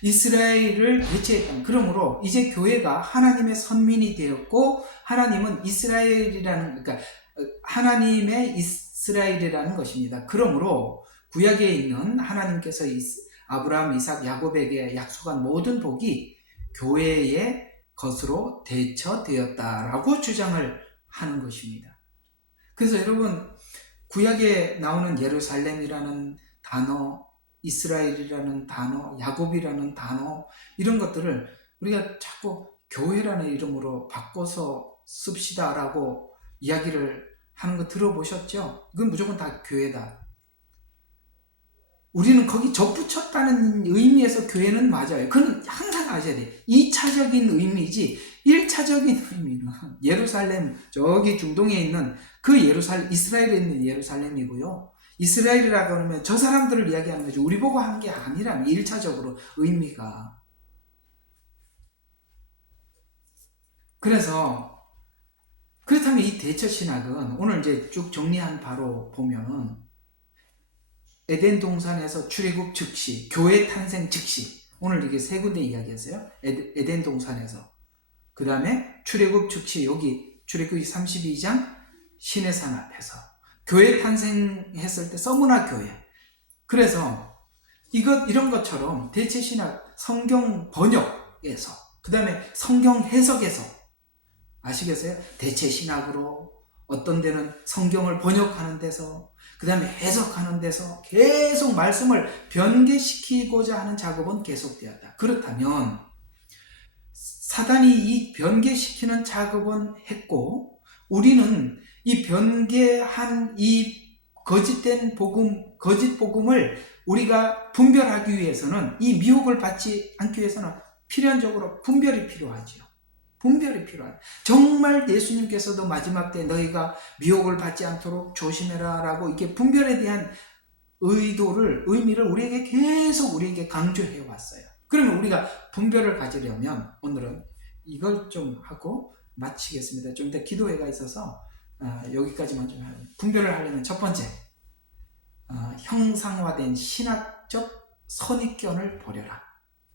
이스라엘을 대체했다. 그러므로 이제 교회가 하나님의 선민이 되었고, 하나님은 그러니까 하나님의 이스라엘이라는 것입니다. 그러므로 구약에 있는 하나님께서 아브라함, 이삭, 야곱에게 약속한 모든 복이 교회의 것으로 대처되었다라고 주장을 하는 것입니다. 그래서 여러분, 구약에 나오는 예루살렘이라는 단어, 이스라엘이라는 단어, 야곱이라는 단어, 이런 것들을 우리가 자꾸 교회라는 이름으로 바꿔서 씁시다라고 이야기를 하는 거 들어보셨죠? 이건 무조건 다 교회다. 우리는 거기 접붙였다는 의미에서 교회는 맞아요. 그건 항상 아셔야 돼요. 2차적인 의미지 1차적인 의미는 예루살렘, 저기 중동에 있는 그 이스라엘에 있는 예루살렘이고요. 이스라엘이라고 하면 저 사람들을 이야기하는 거죠. 우리 보고 하는 게 아니라면 1차적으로 의미가. 그래서 그렇다면 이 대처신학은 오늘 이제 쭉 정리한 바로 보면은 에덴 동산에서 출애굽 즉시, 교회 탄생 즉시, 오늘 이게 세 군데 이야기했어요. 에덴 동산에서. 그 다음에 출애굽 즉시, 여기 출애굽기 32장 시내산 앞에서 교회 탄생했을 때 서문화 교회. 그래서 이런 것처럼 대체신학 성경 번역에서, 그 다음에 성경 해석에서, 아시겠어요? 대체신학으로 어떤 데는 성경을 번역하는 데서, 그 다음에 해석하는 데서 계속 말씀을 변개시키고자 하는 작업은 계속되었다. 그렇다면 사단이 이 변개시키는 작업은 했고, 우리는 이 변개한 이 거짓된 복음, 거짓 복음을 우리가 분별하기 위해서는, 이 미혹을 받지 않기 위해서는 필연적으로 분별이 필요하지요. 분별이 필요하다. 정말 예수님께서도 마지막 때 너희가 미혹을 받지 않도록 조심해라 라고 이렇게 분별에 대한 의미를 우리에게 계속 우리에게 강조해 왔어요. 그러면 우리가 분별을 가지려면 오늘은 이걸 좀 하고 마치겠습니다. 좀 이따 기도회가 있어서 여기까지만 좀 하면, 분별을 하려면 첫 번째, 형상화된 신학적 선입견을 버려라.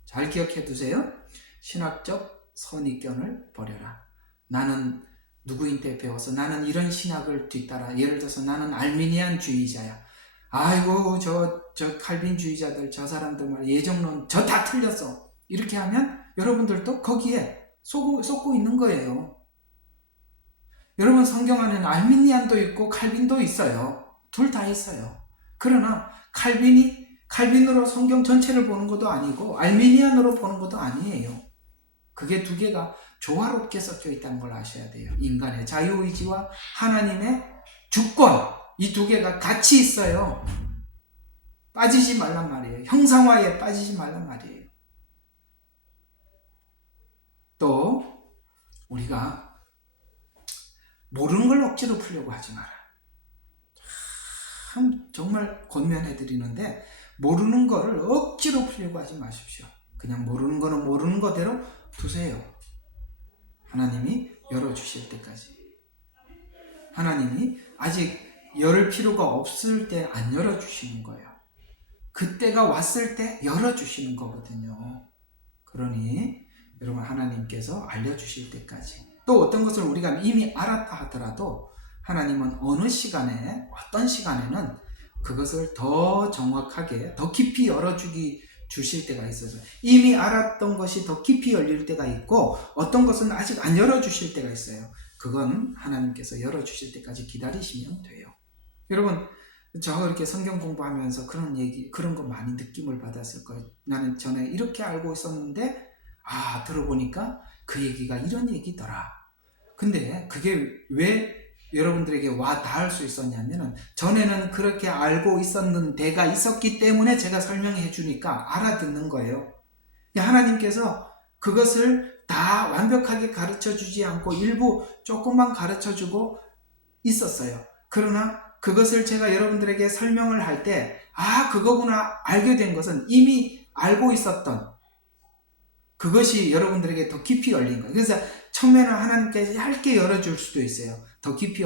잘 기억해 두세요. 신학적 선입견을 버려라. 나는 누구인데 배워서 나는 이런 신학을 뒤따라, 예를 들어서 나는 알미니안주의자야. 아이고 저 칼빈주의자들, 저 사람들 말 예정론 저 다 틀렸어. 이렇게 하면 여러분들도 거기에 쏟고 있는 거예요. 여러분 성경 안에는 알미니안도 있고 칼빈도 있어요. 둘 다 있어요. 그러나 칼빈으로 성경 전체를 보는 것도 아니고 알미니안으로 보는 것도 아니에요. 그게 두 개가 조화롭게 섞여 있다는 걸 아셔야 돼요. 인간의 자유의지와 하나님의 주권, 이 두 개가 같이 있어요. 빠지지 말란 말이에요. 형상화에 빠지지 말란 말이에요. 또 우리가 모르는 걸 억지로 풀려고 하지 마라. 참 정말 권면해 드리는데, 모르는 거를 억지로 풀려고 하지 마십시오. 그냥 모르는 거는 모르는 거대로 두세요. 하나님이 열어주실 때까지. 하나님이 아직 열을 필요가 없을 때 안 열어주시는 거예요. 그때가 왔을 때 열어주시는 거거든요. 그러니 여러분, 하나님께서 알려주실 때까지, 또 어떤 것을 우리가 이미 알았다 하더라도 하나님은 어느 시간에, 어떤 시간에는 그것을 더 정확하게, 더 깊이 주실 때가 있어서, 이미 알았던 것이 더 깊이 열릴 때가 있고, 어떤 것은 아직 안 열어주실 때가 있어요. 그건 하나님께서 열어주실 때까지 기다리시면 돼요. 여러분, 저 이렇게 성경 공부하면서 그런 거 많이 느낌을 받았을 거예요. 나는 전에 이렇게 알고 있었는데, 들어보니까 그 얘기가 이런 얘기더라. 근데 그게 왜 여러분들에게 와 닿을 수 있었냐면은, 전에는 그렇게 알고 있었는 데가 있었기 때문에 제가 설명해 주니까 알아듣는 거예요. 하나님께서 그것을 다 완벽하게 가르쳐 주지 않고 일부 조금만 가르쳐 주고 있었어요. 그러나 그것을 제가 여러분들에게 설명을 할 때, 그거구나 알게 된 것은 이미 알고 있었던 그것이 여러분들에게 더 깊이 열린 거예요. 그래서 처음에는 하나님께서 얇게 열어줄 수도 있어요. 더 깊이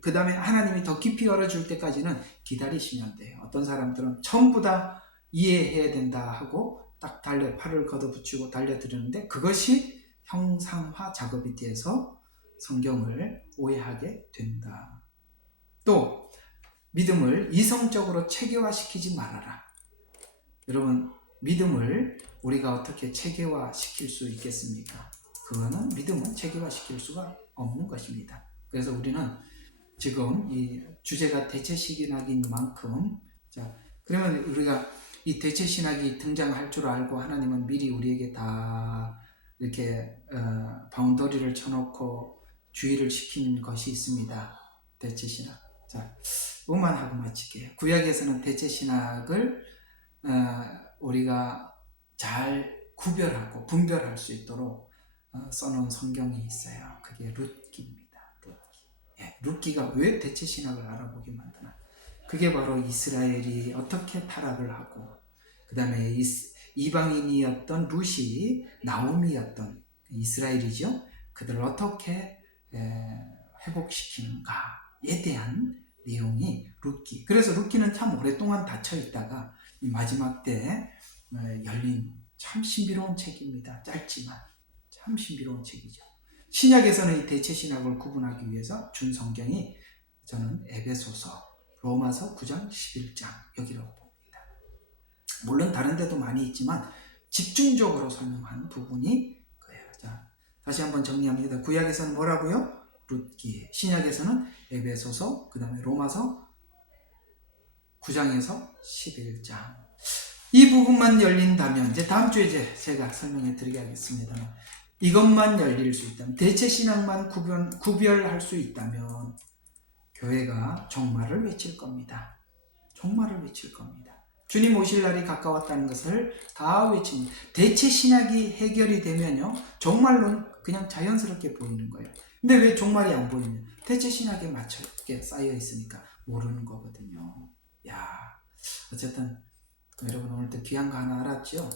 그 다음에 하나님이 더 깊이 열어줄 때까지는 기다리시면 돼요. 어떤 사람들은 전부 다 이해해야 된다 하고 딱 팔을 걷어붙이고 달려드리는데, 그것이 형상화 작업이 돼서 성경을 오해하게 된다. 또 믿음을 이성적으로 체계화시키지 말아라. 여러분, 믿음을 우리가 어떻게 체계화시킬 수 있겠습니까? 그거는 믿음은 체계화시킬 수가 없는 것입니다. 그래서 우리는 지금 이 주제가 대체신학인 만큼, 그러면 우리가 이 대체신학이 등장할 줄 알고 하나님은 미리 우리에게 다 이렇게 바운더리를 쳐놓고 주의를 시킨 것이 있습니다. 대체신학. 이것만 하고 마칠게요. 구약에서는 대체신학을 우리가 잘 구별하고 분별할 수 있도록 써놓은 성경이 있어요. 그게 룻기입니다. 룻기. 룻기가 왜 대체신학을 알아보게 만드나? 그게 바로 이스라엘이 어떻게 타락을 하고 그 다음에 이방인이었던 룻이 나오미였던 이스라엘이죠. 그들을 어떻게 회복시키는가에 대한 내용이 룻기. 그래서 룻기는 참 오랫동안 닫혀 있다가 마지막 때 열린 참 신비로운 책입니다. 짧지만 참 신비로운 책이죠. 신약에서는 이 대체 신학을 구분하기 위해서 준 성경이 저는 에베소서, 로마서 9장 11장 여기라고 봅니다. 물론 다른 데도 많이 있지만 집중적으로 설명한 부분이 그예요. 자, 다시 한번 정리합니다. 구약에서는 뭐라고요? 룻기. 신약에서는 에베소서, 그 다음에 로마서 9장에서 11장. 이 부분만 열린다면 이제 다음 주에 제가 설명해 드리겠습니다. 이것만 열릴 수 있다면, 대체 신학만 구별할 수 있다면 교회가 종말을 외칠 겁니다. 종말을 외칠 겁니다. 주님 오실 날이 가까웠다는 것을 다 외칩니다. 대체 신학이 해결이 되면요, 종말론 그냥 자연스럽게 보이는 거예요. 근데 왜 종말이 안 보이냐? 대체 신학에 맞춰게 쌓여 있으니까 모르는 거거든요. 야, 어쨌든 여러분 오늘 또 귀한 거 하나 알았죠?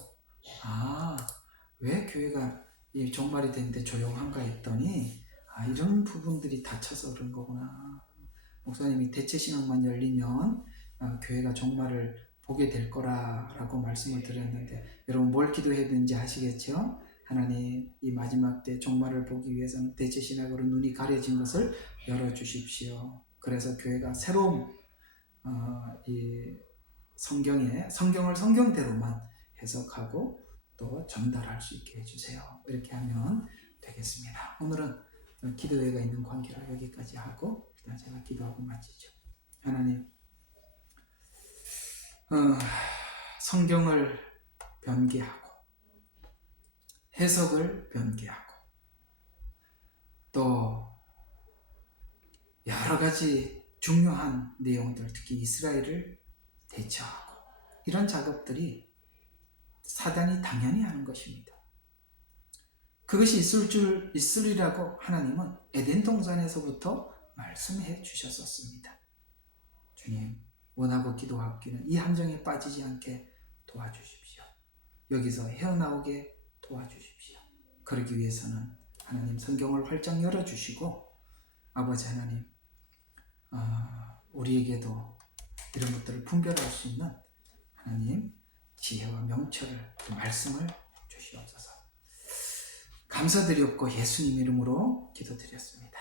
왜 교회가 이 종말이 됐는데 조용한가 했더니 이런 부분들이 닫혀서 그런 거구나. 목사님이 대체 신학만 열리면 교회가 종말을 보게 될 거라고 말씀을 드렸는데 여러분 뭘 기도해야 되는지 아시겠죠? 하나님 이 마지막 때 종말을 보기 위해서는 대체 신학으로 눈이 가려진 것을 열어주십시오. 그래서 교회가 새로운 이 성경을 성경대로만 해석하고 또 전달할 수 있게 해주세요. 이렇게 하면 되겠습니다. 오늘은 기도회가 있는 관계로 여기까지 하고 일단 제가 기도하고 마치죠. 하나님, 성경을 변개하고 해석을 변개하고 또 여러 가지 중요한 내용들, 특히 이스라엘을 대처하고 이런 작업들이 사단이 당연히 하는 것입니다. 그것이 있으리라고 하나님은 에덴 동산에서부터 말씀해 주셨었습니다. 주님, 원하고 기도하기는 이 함정에 빠지지 않게 도와주십시오. 여기서 헤어나오게 도와주십시오. 그러기 위해서는 하나님 성경을 활짝 열어주시고 아버지 하나님, 우리에게도 이런 것들을 분별할 수 있는 하나님 지혜와 명철을, 말씀을 주시옵소서. 감사드렸고 예수님 이름으로 기도드렸습니다.